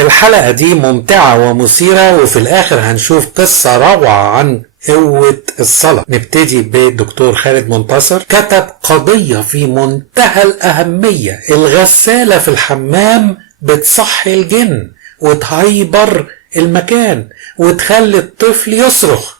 الحلقة دي ممتعة ومثيرة، وفي الآخر هنشوف قصة روعة عن قوة الصلاة. نبتدي بالدكتور خالد منتصر. كتب قضية في منتهى الأهمية: الغسالة في الحمام بتصحي الجن وتهيبر المكان وتخلي الطفل يصرخ.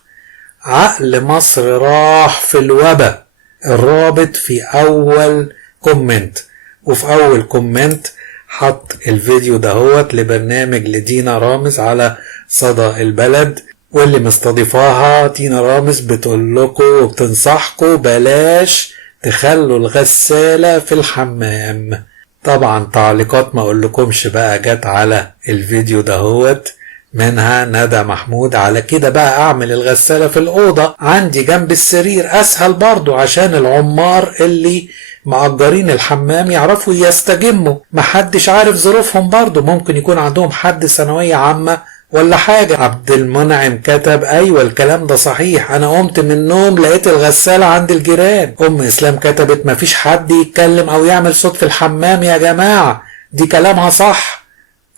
عقل مصر راح في الوبا. الرابط في أول كومنت، وفي أول كومنت حط الفيديو دهوت لبرنامج لدينا رامز على صدى البلد، واللي مستضيفاها دينا رامز بتقول لكم وبتنصحكم بلاش تخلوا الغسالة في الحمام. طبعا تعليقات ما اقولكمش بقى جت على الفيديو دهوت، منها ندى محمود: على كده بقى اعمل الغسالة في الأوضة عندي جنب السرير، اسهل برضو عشان العمار اللي مأجرين الحمام يعرفوا يستجموا، محدش عارف ظروفهم، برضو ممكن يكون عندهم حد ثانوية عامة ولا حاجة. عبد المنعم كتب: ايوه الكلام ده صحيح، انا قمت من النوم لقيت الغسالة عند الجيران. ام اسلام كتبت: مفيش حد يتكلم او يعمل صوت في الحمام يا جماعة، دي كلامها صح،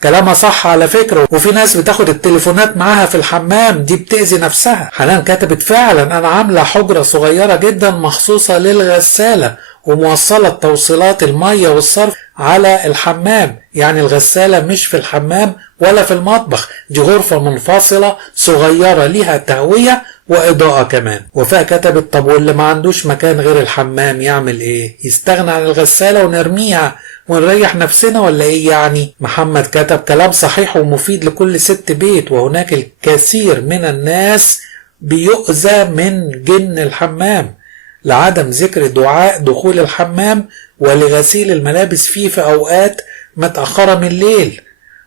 كلامها صح على فكرة، وفي ناس بتاخد التليفونات معاها في الحمام، دي بتأذي نفسها. حنان كتبت: فعلا انا عاملة حجرة صغيرة جدا مخصوصة للغسالة وموصلة توصيلات المية والصرف على الحمام، يعني الغسالة مش في الحمام ولا في المطبخ، دي غرفة منفصلة صغيرة ليها تهوية وإضاءة كمان. وفاء كتبت: طب واللي ما عندوش مكان غير الحمام يعمل ايه؟ يستغنى عن الغسالة ونرميها ونريح نفسنا ولا ايه يعني؟ محمد كتب: كلام صحيح ومفيد لكل ست بيت، وهناك الكثير من الناس بيؤذى من جن الحمام، لعدم ذكر دعاء دخول الحمام ولغسيل الملابس فيه في أوقات متأخرة من الليل،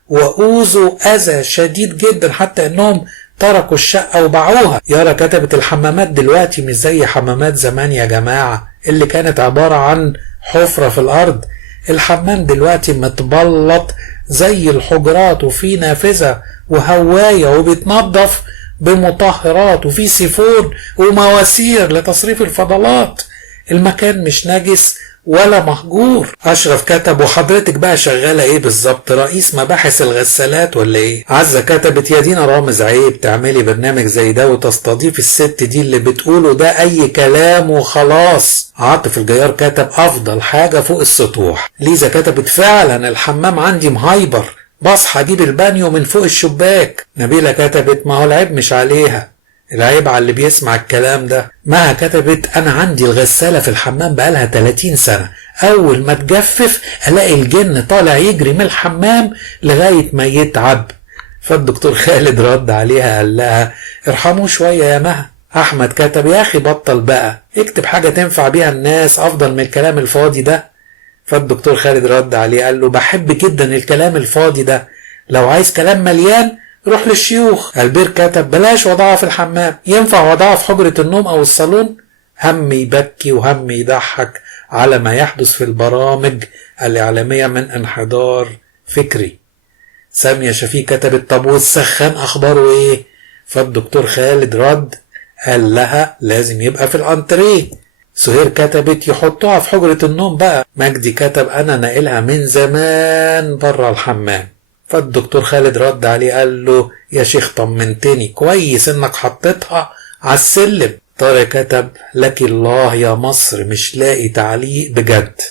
وأوذوا أذى شديد جدا حتى أنهم تركوا الشقة وباعوها. يارا كتبت: الحمامات دلوقتي مش زي حمامات زمان يا جماعة اللي كانت عبارة عن حفرة في الأرض، الحمام دلوقتي متبلط زي الحجرات، وفي نافذة وهواية وبيتنظف بمطهرات وفي سيفون ومواسير لتصريف الفضلات، المكان مش نجس ولا مهجور. اشرف كتب: وحضرتك بقى شغالة ايه بالظبط، رئيس مباحث الغسالات ولا ايه؟ عزة كتبت: يا دينا رامز عيب تعملي برنامج زي ده وتستضيف الست دي اللي بتقوله ده اي كلام وخلاص. عاطف الجيار كتب: افضل حاجة فوق السطوح. ليزا كتبت: فعلا الحمام عندي مهايبر، بصحى اجيب البانيو من فوق الشباك. نبيلة كتبت: ما هو العيب مش عليها، العيب على اللي بيسمع الكلام ده. مها كتبت: انا عندي الغسالة في الحمام بقالها 30 سنة، اول ما تجفف الاقي الجن طالع يجري من الحمام لغاية ما يتعب. فالدكتور خالد رد عليها قال لها: ارحموا شوية يا مها. احمد كتب: يا اخي بطل بقى، اكتب حاجة تنفع بيها الناس افضل من الكلام الفاضي ده. فالدكتور خالد رد عليه قال له: بحب جدا الكلام الفاضي ده، لو عايز كلام مليان روح للشيوخ. البير كتب: بلاش وضعها في الحمام، ينفع وضعها في حجرة النوم او الصالون؟ هم يبكي وهم يضحك على ما يحدث في البرامج الإعلامية من انحدار فكري. سامية شفيق كتبت: طب والسخان اخباره ايه؟ فالدكتور خالد رد قال لها: لازم يبقى في الانتريه. سهير كتبت: يحطوها في حجرة النوم بقى. مجدي كتب: انا ناقلها من زمان برا الحمام. فالدكتور خالد رد عليه قال له: يا شيخ طمنتني، كويس انك حطيتها على السلم. طارق كتب: لك الله يا مصر، مش لاقي تعليق بجد.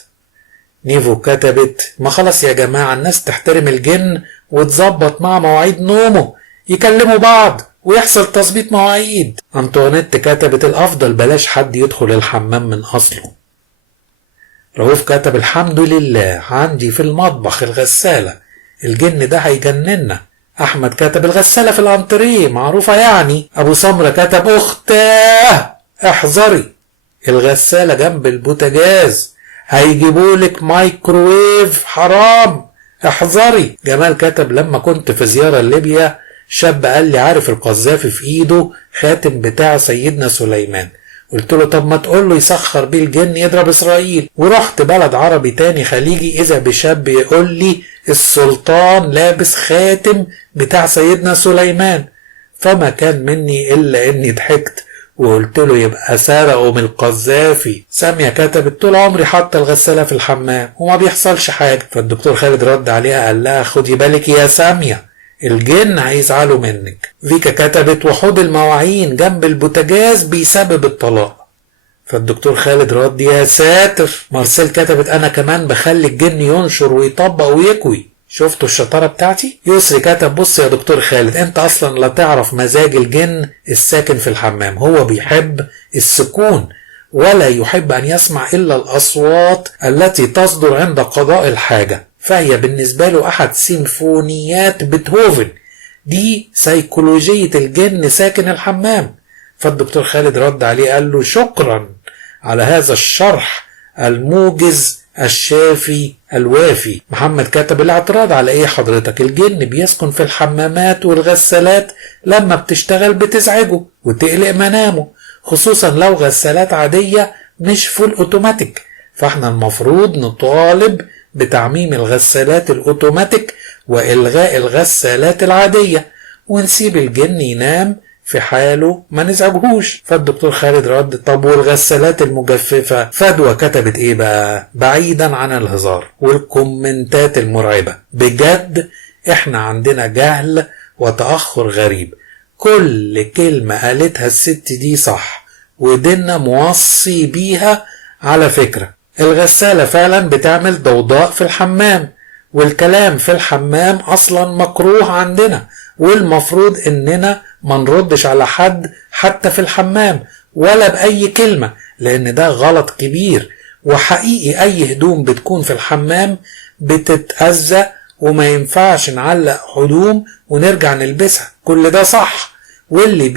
نيفو كتبت: ما خلاص يا جماعة الناس تحترم الجن وتظبط مع مواعيد نومه، يكلموا بعض ويحصل تظبيط مواعيد. أنطوانيت كتبت: الأفضل بلاش حد يدخل الحمام من أصله. رؤوف كتب: الحمد لله عندي في المطبخ الغسالة، الجن ده هيجننا. أحمد كتب: الغسالة في الأنتريه معروفة يعني. أبو سمرة كتب: أختاه احذري، الغسالة جنب البوتاجاز، هيجيبولك مايكروويف حرام، احذري. جمال كتب: لما كنت في زيارة ليبيا شاب قال لي: عارف القذافي في ايده خاتم بتاع سيدنا سليمان، قلت له طب ما تقول له يسخر بيه الجن يضرب اسرائيل. ورحت بلد عربي تاني خليجي، اذا بشاب يقول لي السلطان لابس خاتم بتاع سيدنا سليمان، فما كان مني الا اني ضحكت وقلت له يبقى سرقوا من القذافي. سامية كتبت طول عمري حاطه الغسالة في الحمام وما بيحصلش حاجة. فالدكتور خالد رد عليها قال لها خدي بالك يا سامية الجن هيزعلوا منك. فيكا كتبت وحوض المواعين جنب البوتاجاز بيسبب الطلاق. فالدكتور خالد رد يا ساتر. مارسيل كتبت انا كمان بخلي الجن ينشر ويطبق ويكوي. شفتوا الشطارة بتاعتي؟ يسري كتب بص يا دكتور خالد انت اصلا لا تعرف مزاج الجن الساكن في الحمام، هو بيحب السكون ولا يحب ان يسمع الا الاصوات التي تصدر عند قضاء الحاجة، فهي بالنسبة له احد سيمفونيات بيتهوفن. دي سيكولوجية الجن ساكن الحمام. فالدكتور خالد رد عليه قال له شكرا على هذا الشرح الموجز الشافي الوافي. محمد كتب الاعتراض على ايه حضرتك؟ الجن بيسكن في الحمامات والغسالات لما بتشتغل بتزعجه وتقلق منامه، خصوصا لو غسالات عادية مش فول اوتوماتيك. فاحنا المفروض نطالب بتعميم الغسالات الاوتوماتيك والغاء الغسالات العادية ونسيب الجن ينام في حاله ما نزعجهوش. فالدكتور خالد رد طب والغسالات المجففة؟ فدوى كتبت ايه بقى؟ بعيدا عن الهزار والكومنتات المرعبة، بجد احنا عندنا جهل وتأخر غريب. كل كلمة قالتها الست دي صح وديننا موصي بيها. على فكرة الغسالة فعلا بتعمل ضوضاء في الحمام، والكلام في الحمام اصلا مكروه عندنا، والمفروض اننا ما نردش على حد حتى في الحمام ولا بأي كلمة، لأن ده غلط كبير. وحقيقي أي هدوم بتكون في الحمام بتتأذى وما ينفعش نعلق هدوم ونرجع نلبسها، كل ده صح. واللي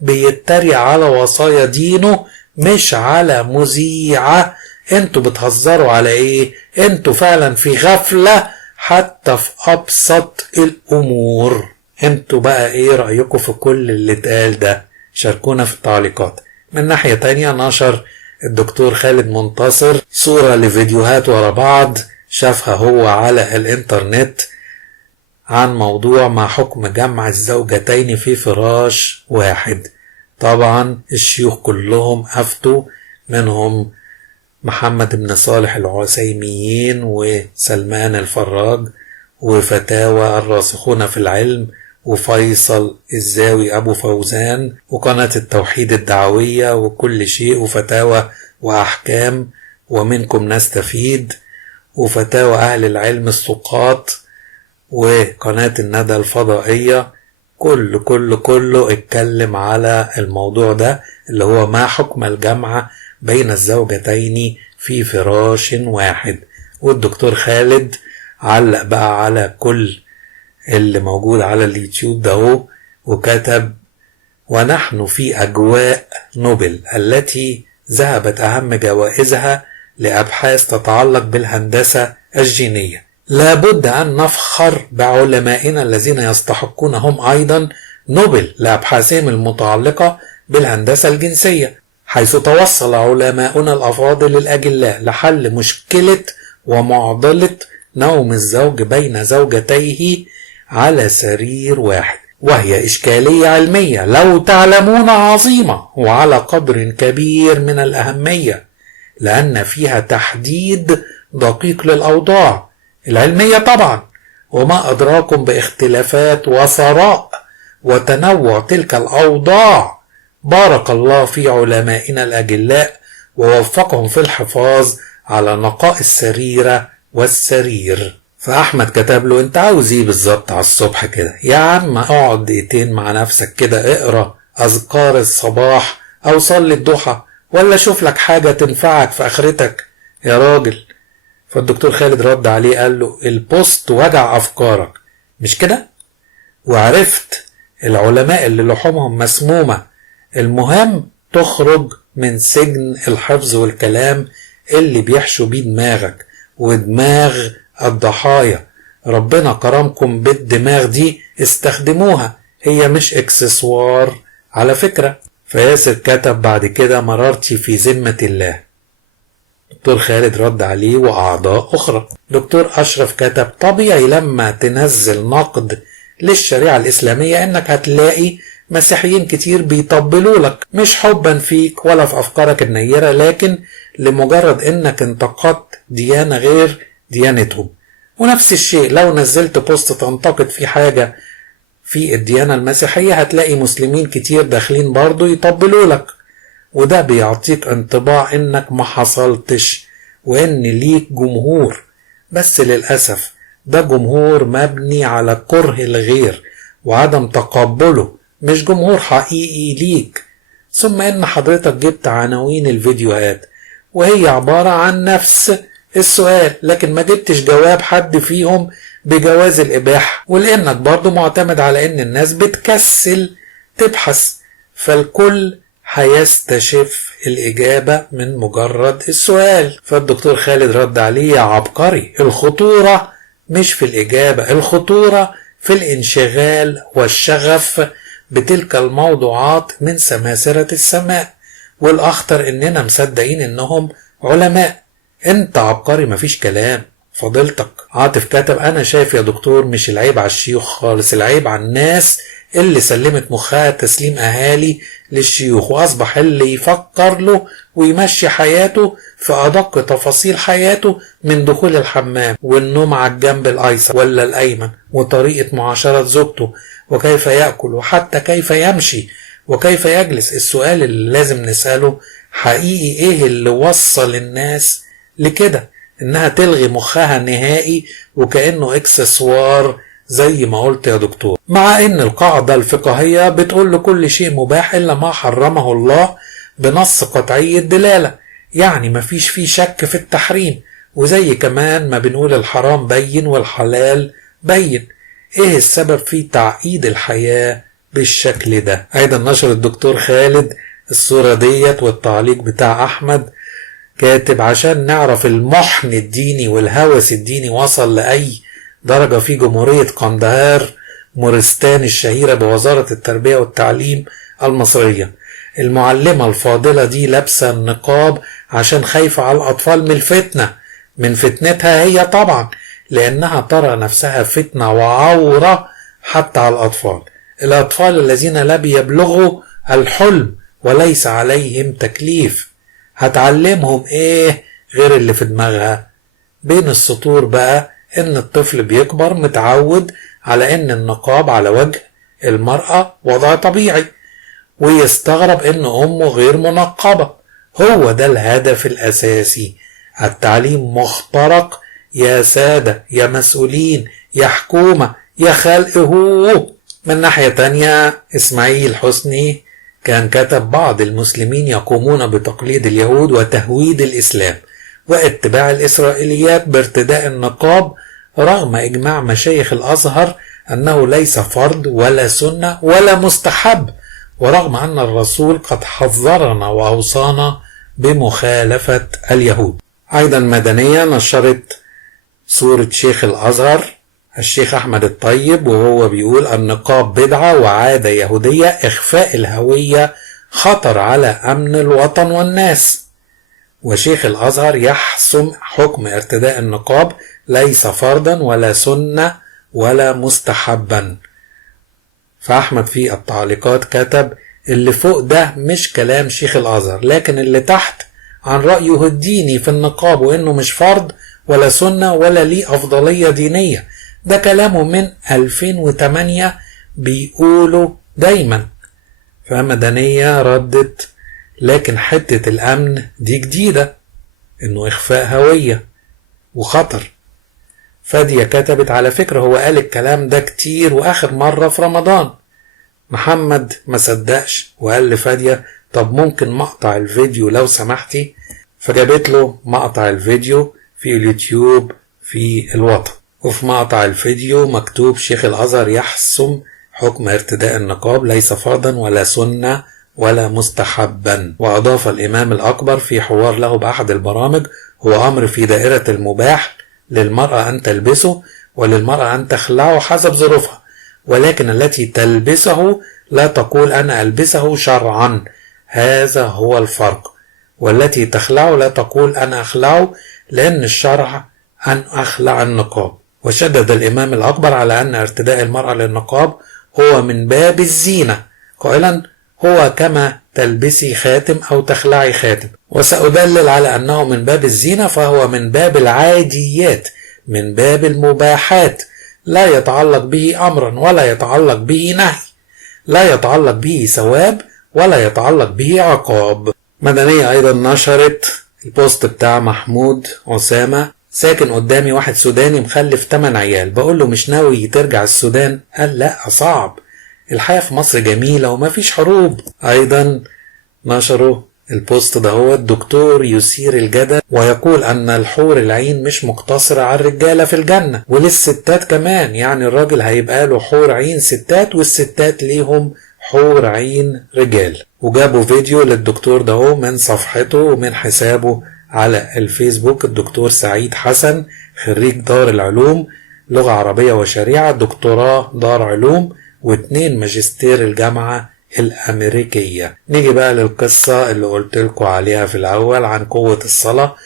بيتريق على وصايا دينه مش على مذيعة. انتوا بتهزروا على ايه؟ انتوا فعلا في غفلة حتى في أبسط الأمور. انتوا بقى ايه رأيكم في كل اللي اتقال ده؟ شاركونا في التعليقات. من ناحية تانية نشر الدكتور خالد منتصر صورة لفيديوهات ورا بعض شافها هو على الانترنت عن موضوع ما حكم جمع الزوجتين في فراش واحد. طبعا الشيوخ كلهم أفتوا، منهم محمد بن صالح العثيمين وسلمان الفراج وفتاوى الراسخون في العلم وفيصل الزاوي أبو فوزان وقناة التوحيد الدعوية وكل شيء وفتاوى وأحكام ومنكم نستفيد وفتاوى أهل العلم السقاط وقناة الندى الفضائية. كله اتكلم على الموضوع ده اللي هو ما حكم الجمع بين الزوجتين في فراش واحد. والدكتور خالد علق بقى على كل اللي موجود على اليوتيوب ده وكتب ونحن في أجواء نوبل التي ذهبت أهم جوائزها لأبحاث تتعلق بالهندسة الجينية، لابد أن نفخر بعلمائنا الذين يستحقون هم أيضا نوبل لأبحاثهم المتعلقة بالهندسة الجنسية، حيث توصل علماؤنا الأفاضل الأجلاء لحل مشكلة ومعضلة نوم الزوج بين زوجتيه على سرير واحد، وهي إشكالية علمية لو تعلمون عظيمة وعلى قدر كبير من الأهمية، لأن فيها تحديد دقيق للأوضاع العلمية طبعا، وما أدراكم باختلافات وثراء وتنوع تلك الأوضاع. بارك الله في علمائنا الأجلاء ووفقهم في الحفاظ على نقاء السريرة والسرير. فأحمد كتب له انت عاوز ايه بالظبط على الصبح كده؟ يا عم اقعد دقيقتين مع نفسك كده، اقرأ أذكار الصباح أو صلي الضحى، ولا شوف لك حاجة تنفعك في آخرتك يا راجل. فالدكتور خالد رد عليه قال له البوست وجع أفكارك مش كده؟ وعرفت العلماء اللي لحومهم مسمومة، المهم تخرج من سجن الحفظ والكلام اللي بيحشوا بيه دماغك ودماغ الضحايا. ربنا كرمكم بالدماغ دي، استخدموها، هي مش اكسسوار على فكرة. فياسر كتب بعد كده مرارتي في ذمة الله. دكتور خالد رد عليه وأعضاء أخرى. دكتور أشرف كتب طبيعي لما تنزل نقد للشريعة الإسلامية إنك هتلاقي مسيحيين كتير بيطبلوا لك، مش حبا فيك ولا في أفكارك النيرة، لكن لمجرد إنك انتقدت ديانة غير ديانتهم. ونفس الشيء لو نزلت بوست تنتقد في حاجة في الديانة المسيحية، هتلاقي مسلمين كتير داخلين برضو يطبلوا لك، وده بيعطيك انطباع إنك ما حصلتش وإن ليك جمهور. بس للأسف ده جمهور مبني على كره الغير وعدم تقبله، مش جمهور حقيقي ليك. ثم إن حضرتك جبت عناوين الفيديوهات وهي عبارة عن نفس السؤال، لكن ما جبتش جواب حد فيهم بجواز الإباحة، ولأنك برضو معتمد على إن الناس بتكسل تبحث، فالكل هيستشف الإجابة من مجرد السؤال. فالدكتور خالد رد عليه: يا عبقري، الخطورة مش في الإجابة، الخطورة في الانشغال والشغف بتلك الموضوعات من سماسرة السماء، والأخطر إننا مصدقين إنهم علماء. انت عبقري، مفيش كلام. فضيلتك عاطف كتب: انا شايف يا دكتور مش العيب على الشيوخ خالص، العيب على الناس اللي سلمت مخها تسليم اهالي للشيوخ، واصبح اللي يفكر له ويمشي حياته في ادق تفاصيل حياته، من دخول الحمام والنوم على الجنب الايسر ولا الايمن، وطريقة معاشرة زوجته، وكيف يأكل، وحتى كيف يمشي وكيف يجلس. السؤال اللي لازم نسأله حقيقي: ايه اللي وصل الناس لكده، انها تلغي مخها نهائي وكأنه اكسسوار زي ما قلت يا دكتور؟ مع ان القاعدة الفقهية بتقول لكل شيء مباح الا ما حرمه الله بنص قطعي الدلالة، يعني مفيش فيه شك في التحريم. وزي كمان ما بنقول الحرام بين والحلال بين، ايه السبب في تعقيد الحياة بالشكل ده؟ ايضا نشر الدكتور خالد الصورة ديت والتعليق بتاع احمد كاتب: عشان نعرف المحن الديني والهوس الديني وصل لأي درجة في جمهورية قندهار مورستان الشهيرة بوزارة التربية والتعليم المصرية. المعلمة الفاضلة دي لابسة النقاب عشان خايفة على الأطفال من الفتنة، من فتنتها هي طبعا، لأنها ترى نفسها فتنة وعورة حتى على الأطفال الذين لا بيبلغوا الحلم وليس عليهم تكليف. هتعلمهم ايه غير اللي في دماغها؟ بين السطور بقى ان الطفل بيكبر متعود على ان النقاب على وجه المرأة وضع طبيعي، ويستغرب ان امه غير منقبة. هو ده الهدف الاساسي. التعليم مخترق يا سادة، يا مسؤولين، يا حكومة، يا خلقه. من ناحية تانية اسماعيل حسني كان كتب: بعض المسلمين يقومون بتقليد اليهود وتهويد الإسلام واتباع الإسرائيليات بارتداء النقاب، رغم إجماع مشايخ الأزهر أنه ليس فرض ولا سنة ولا مستحب، ورغم أن الرسول قد حذرنا وأوصانا بمخالفة اليهود. أيضا مدنية نشرت صورة شيخ الأزهر الشيخ أحمد الطيب وهو بيقول: النقاب بدعة وعادة يهودية، إخفاء الهوية خطر على أمن الوطن والناس. وشيخ الأزهر يحسم حكم ارتداء النقاب ليس فرضا ولا سنة ولا مستحبا. فأحمد في التعليقات كتب: اللي فوق ده مش كلام شيخ الأزهر، لكن اللي تحت عن رأيه الديني في النقاب وإنه مش فرض ولا سنة ولا ليه أفضلية دينية، ده كلامه من 2008 بيقولوا دايما. فمدنية ردت: لكن حتة الأمن دي جديدة، إنه إخفاء هوية وخطر. فادية كتبت: على فكرة هو قال الكلام ده كتير وآخر مرة في رمضان. محمد ما صدقش وقال لفادية: طب ممكن مقطع الفيديو لو سمحتي؟ فجابت له مقطع الفيديو في اليوتيوب في الوطن، وفي مقطع الفيديو مكتوب: شيخ الأزهر يحسم حكم ارتداء النقاب ليس فرضا ولا سنة ولا مستحبا. وأضاف الإمام الأكبر في حوار له بأحد البرامج: هو أمر في دائرة المباح للمرأة أن تلبسه وللمرأة أن تخلعه حسب ظروفها، ولكن التي تلبسه لا تقول أنا ألبسه شرعا، هذا هو الفرق. والتي تخلعه لا تقول أنا أخلعه لأن الشرع أن أخلع النقاب. وشدد الإمام الأكبر على أن ارتداء المرأة للنقاب هو من باب الزينة، قائلا: هو كما تلبسي خاتم أو تخلعي خاتم. وسأدلل على أنه من باب الزينة، فهو من باب العاديات، من باب المباحات، لا يتعلق به أمرا ولا يتعلق به نهي، لا يتعلق به ثواب ولا يتعلق به عقاب. مدنية أيضا نشرت البوست بتاع محمود أسامة: ساكن قدامي واحد سوداني مخلف 8 عيال، بقول له مش ناوي ترجع السودان؟ قال لا صعب، الحياة في مصر جميلة ومفيش حروب. أيضا نشروا البوست ده، هو الدكتور يثير الجدل ويقول أن الحور العين مش مقتصرة على الرجالة في الجنة وللستات كمان، يعني الراجل هيبقى له حور عين ستات والستات ليهم حور عين رجال. وجابوا فيديو للدكتور ده من صفحته ومن حسابه على الفيسبوك. الدكتور سعيد حسن خريج دار العلوم لغة عربية وشريعة، دكتوراه دار علوم، و2 ماجستير الجامعة الأمريكية. نيجي بقى للقصة اللي قلت لكم عليها في الأول عن قوة الصلاة.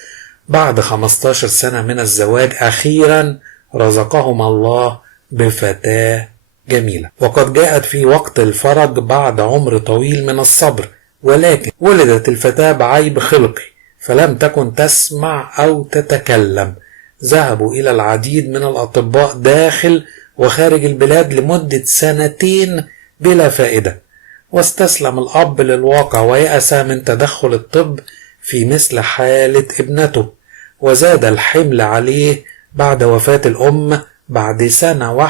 بعد 15 سنة من الزواج أخيرا رزقهم الله بفتاة جميلة، وقد جاءت في وقت الفرج بعد عمر طويل من الصبر، ولكن ولدت الفتاة بعيب خلقي فلم تكن تسمع أو تتكلم. ذهبوا إلى العديد من الأطباء داخل وخارج البلاد لمدة 2 سنين بلا فائدة، واستسلم الأب للواقع ويأس من تدخل الطب في مثل حالة ابنته، وزاد الحمل عليه بعد وفاة الأم بعد 1 سنة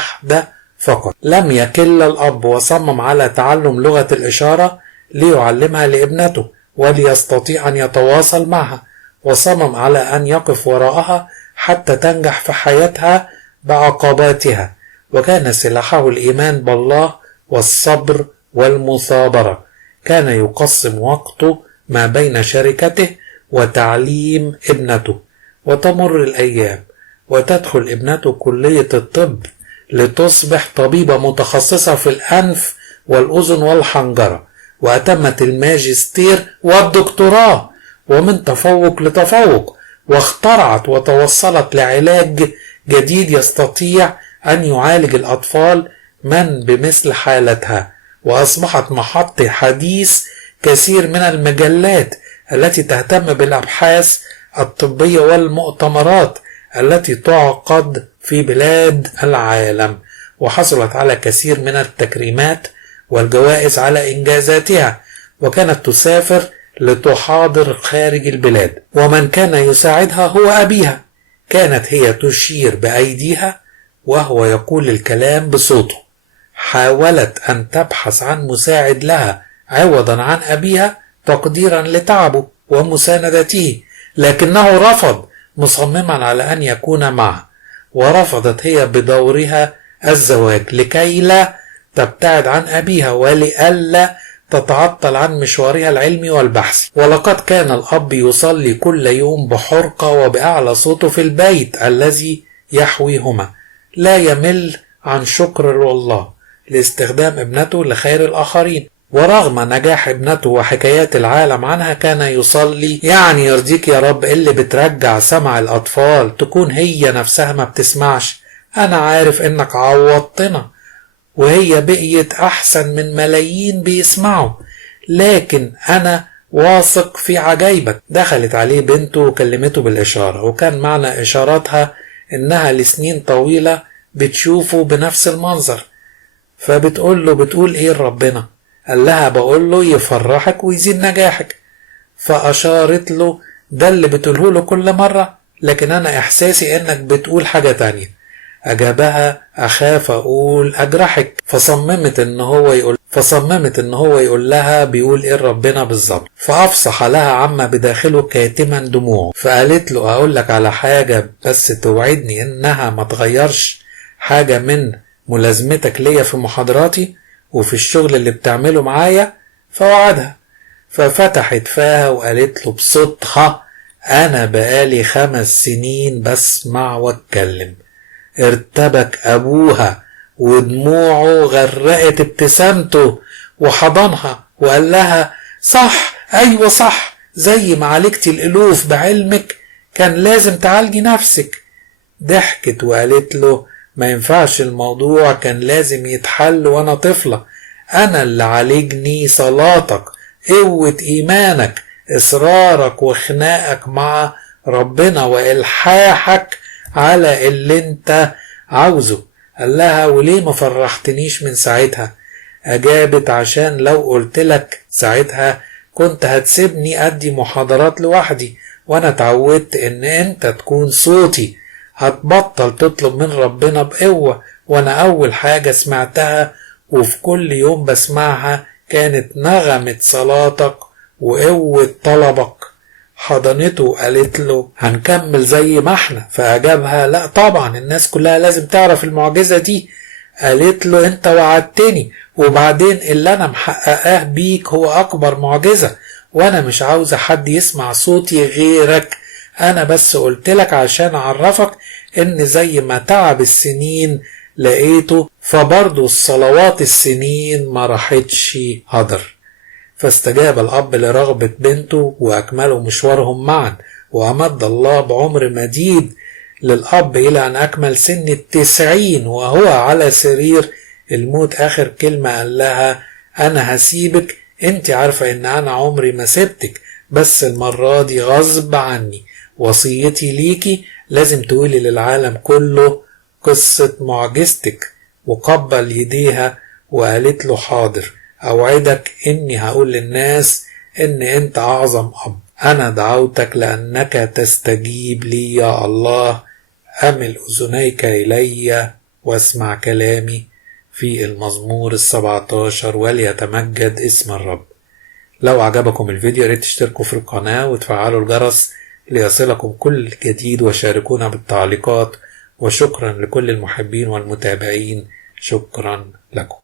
فقط. لم يكل الأب وصمم على تعلم لغة الإشارة ليعلمها لابنته وليستطيع أن يتواصل معها، وصمم على أن يقف وراءها حتى تنجح في حياتها بعقباتها، وكان سلاحه الإيمان بالله والصبر والمثابرة. كان يقسم وقته ما بين شركته وتعليم ابنته. وتمر الأيام وتدخل ابنته كلية الطب لتصبح طبيبة متخصصة في الأنف والأذن والحنجرة، وأتمت الماجستير والدكتوراه ومن تفوق لتفوق، واخترعت وتوصلت لعلاج جديد يستطيع أن يعالج الأطفال من بمثل حالتها، وأصبحت محط حديث كثير من المجلات التي تهتم بالأبحاث الطبية والمؤتمرات التي تعقد في بلاد العالم، وحصلت على كثير من التكريمات والجوائز على إنجازاتها، وكانت تسافر لتحاضر خارج البلاد. ومن كان يساعدها هو أبيها، كانت هي تشير بأيديها وهو يقول الكلام بصوته. حاولت أن تبحث عن مساعد لها عوضا عن أبيها تقديرا لتعبه ومساندته، لكنه رفض مصمما على أن يكون معه. ورفضت هي بدورها الزواج لكي لا تبتعد عن أبيها ولئلا تتعطل عن مشوارها العلمي والبحثي. ولقد كان الأب يصلي كل يوم بحرقة وبأعلى صوته في البيت الذي يحويهما، لا يمل عن شكر الله لاستخدام ابنته لخير الآخرين. ورغم نجاح ابنته وحكايات العالم عنها كان يصلي: يعني يرضيك يا رب اللي بترجع سمع الأطفال تكون هي نفسها ما بتسمعش. أنا عارف إنك عوضتنا وهي بقيت أحسن من ملايين بيسمعوا، لكن أنا واثق في عجايبك. دخلت عليه بنته وكلمته بالإشارة، وكان معنى إشاراتها إنها لسنين طويلة بتشوفه بنفس المنظر. فبتقول له: بتقول إيه لربنا؟ قال لها: بقول له يفرحك ويزيد نجاحك. فأشارت له: ده اللي بتقوله له كل مرة، لكن أنا إحساسي إنك بتقول حاجة تانية. أجابها: أخاف أقول أجرحك. فصممت إن هو يقول لها بيقول إيه ربنا بالظبط. فأفصح لها عما بداخله كاتما دموعه. فقالت له: أقول لك على حاجة بس توعدني إنها ما تغيرش حاجة من ملازمتك ليا في محاضراتي وفي الشغل اللي بتعمله معايا. فوعدها. ففتحت فاها وقالت له بصوتها: أنا بقالي 5 سنين بسمع واتكلم. ارتبك أبوها ودموعه غرقت ابتسامته، وحضنها وقال لها: صح، أيوة صح، زي ما عالجتي الألوف بعلمك كان لازم تعالجي نفسك. ضحكت وقالت له: ما ينفعش، الموضوع كان لازم يتحل وأنا طفلة. أنا اللي عالجني صلاتك، قوة إيمانك، إصرارك وخناقك مع ربنا وإلحاحك على اللي انت عاوزه. قال لها وليه ما فرحتنيش من ساعتها؟ أجابت عشان لو قلتلك ساعتها كنت هتسيبني أدي محاضرات لوحدي، وأنا اتعودت إن أنت تكون صوتي، هتبطل تطلب من ربنا بقوة. وأنا أول حاجة سمعتها وفي كل يوم بسمعها كانت نغمة صلاتك وقوة طلبك. حضنته وقالت له هنكمل زي ما احنا. فأجابها لا طبعا، الناس كلها لازم تعرف المعجزة دي. قالت له انت وعدتني، وبعدين اللي انا محققاه بيك هو اكبر معجزة، وانا مش عاوزة حد يسمع صوتي غيرك. انا بس قلتلك عشان اعرفك ان زي ما تعب السنين لقيته، فبرضو الصلوات السنين ما راحتش هدر. فاستجاب الأب لرغبة بنته وأكملوا مشوارهم معا، وأمد الله بعمر مديد للأب إلى أن أكمل سن 90 وهو على سرير الموت. آخر كلمة قال لها أنا هسيبك، انت عارفة إن أنا عمري ما سبتك، بس المرة دي غصب عني. وصيتي ليكي لازم تقولي للعالم كله قصة معجزتك. وقبل يديها وقالت له حاضر، أوعدك إني هقول للناس إن أنت أعظم أب. أنا دعوتك لأنك تستجيب لي يا الله. أمل أذنيك إلي واسمع كلامي. في المزمور 17 وليتمجد اسم الرب. لو عجبكم الفيديو ياريت تشتركوا في القناة وتفعلوا الجرس ليصلكم كل جديد، وشاركونا بالتعليقات. وشكرا لكل المحبين والمتابعين، شكرا لكم.